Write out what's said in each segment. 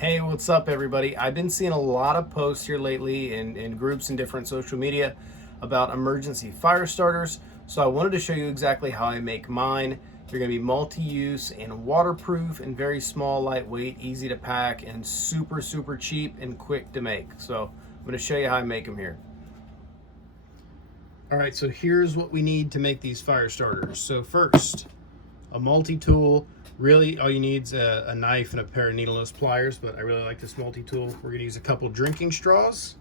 Hey, what's up, everybody? I've been seeing a lot of posts here lately in groups and different social media about emergency fire starters. So I wanted to show you exactly how I make mine. They're going to be multi-use and waterproof and very small, lightweight, easy to pack, and super, super cheap and quick to make. So I'm going to show you how I make them here. All right, so here's what we need to make these fire starters. So first, a multi-tool. Really, all you need is a knife and a pair of needle nose pliers, but I really like this multi-tool. We're gonna use a couple drinking straws,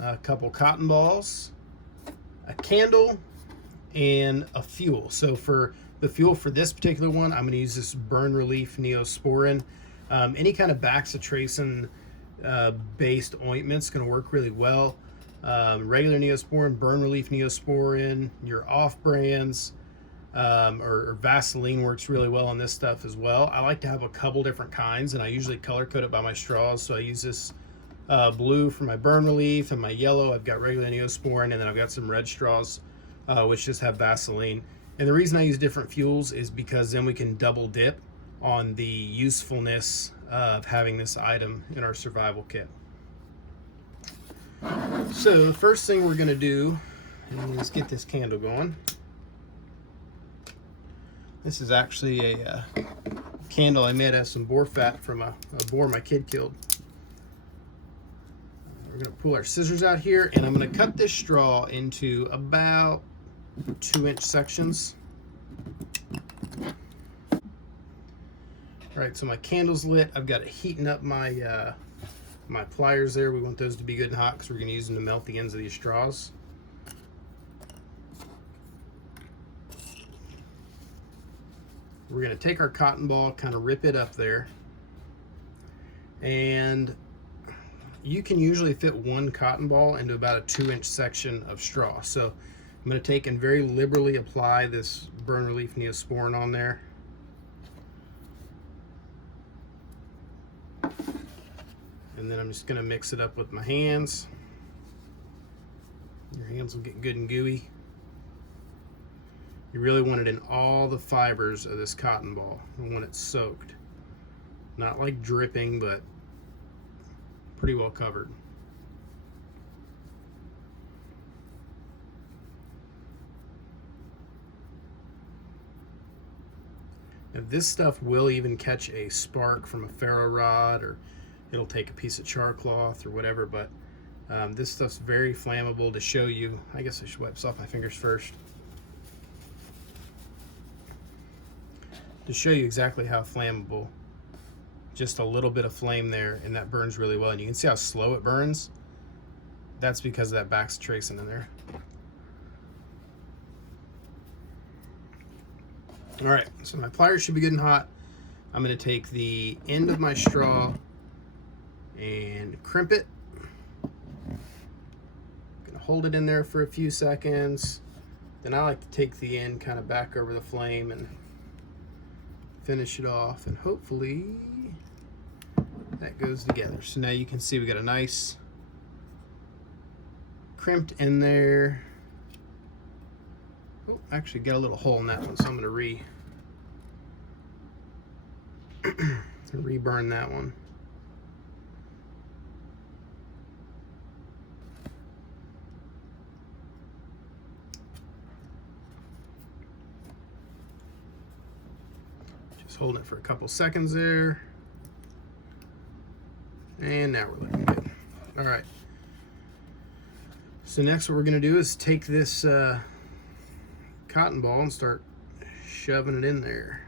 a couple cotton balls, a candle, and a fuel. So for the fuel for this particular one, I'm gonna use this Burn Relief Neosporin. Any kind of bacitracin based ointment's gonna work really well. Regular Neosporin, Burn Relief Neosporin, your off brands, or Vaseline works really well on this stuff as well. I like to have a couple different kinds, and I usually color code it by my straws. So I use this blue for my Burn Relief, and my yellow I've got regular Neosporin, and then I've got some red straws which just have Vaseline. And the reason I use different fuels is because then we can double dip on the usefulness of having this item in our survival kit. So the first thing we're going to do is get this candle going. This is actually a candle I made out of some boar fat from a boar my kid killed. We're going to pull our scissors out here, and I'm going to cut this straw into about 2-inch sections. All right, so my candle's lit. I've got it heating up my my pliers there. We want those to be good and hot because we're going to use them to melt the ends of these straws. We're going to take our cotton ball, kind of rip it up there, and you can usually fit one cotton ball into about a 2-inch section of straw. So I'm going to take and very liberally apply this Burn Relief Neosporin on there. And then I'm just going to mix it up with my hands. Your hands will get good and gooey. You really want it in all the fibers of this cotton ball. You want it soaked. Not like dripping, but pretty well covered. Now this stuff will even catch a spark from a ferro rod, or it'll take a piece of char cloth or whatever, but this stuff's very flammable. To show you, I guess I should wipe this off my fingers first. To show you exactly how flammable, just a little bit of flame there, and that burns really well. And you can see how slow it burns. That's because of that bacitracin in there. All right, so my pliers should be good and hot. I'm going to take the end of my straw and crimp it. I'm going to hold it in there for a few seconds. Then I like to take the end kind of back over the flame and finish it off, and hopefully that goes together. So now you can see we got a nice crimped in there. Oh, actually got a little hole in that one, so I'm going to re-burn that one. Holding it for a couple seconds there, and now we're looking good. All right, so next what we're going to do is take this cotton ball and start shoving it in there.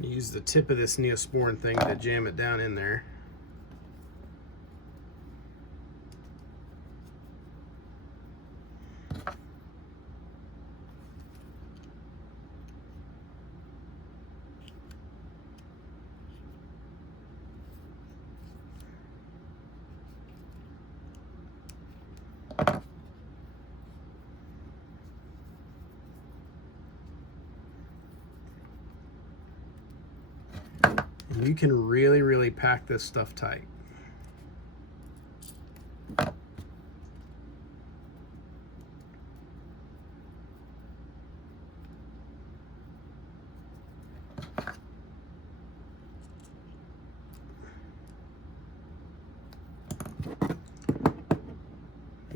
Use the tip of this Neosporin thing to jam it down in there. And you can really, really pack this stuff tight.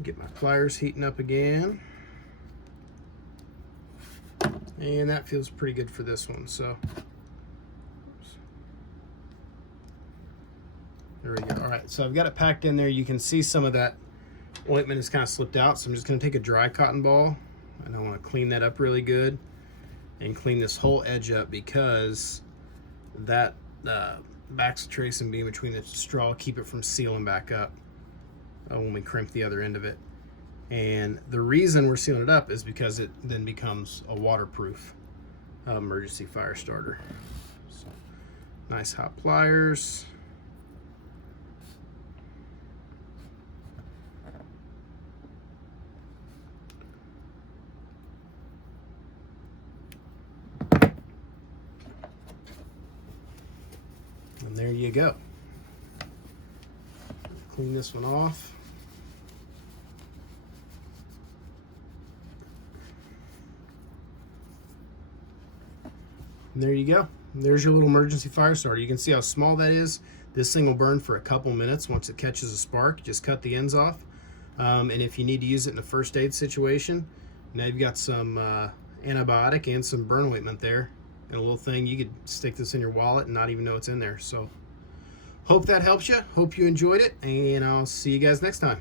Get my pliers heating up again. And that feels pretty good for this one. So there we go. All right, so I've got it packed in there. You can see some of that ointment has kind of slipped out. So I'm just going to take a dry cotton ball and I want to clean that up really good and clean this whole edge up, because that backs tracing being between the straw, keep it from sealing back up when we crimp the other end of it. And the reason we're sealing it up is because it then becomes a waterproof emergency fire starter. So, nice hot pliers. And there you go. Clean this one off. And there you go. There's your little emergency fire starter. You can see how small that is. This thing will burn for a couple minutes. Once it catches a spark, just cut the ends off. And if you need to use it in a first aid situation, now you've got some antibiotic and some burn ointment there. And a little thing, you could stick this in your wallet and not even know it's in there. So hope that helps you. Hope you enjoyed it, and I'll see you guys next time.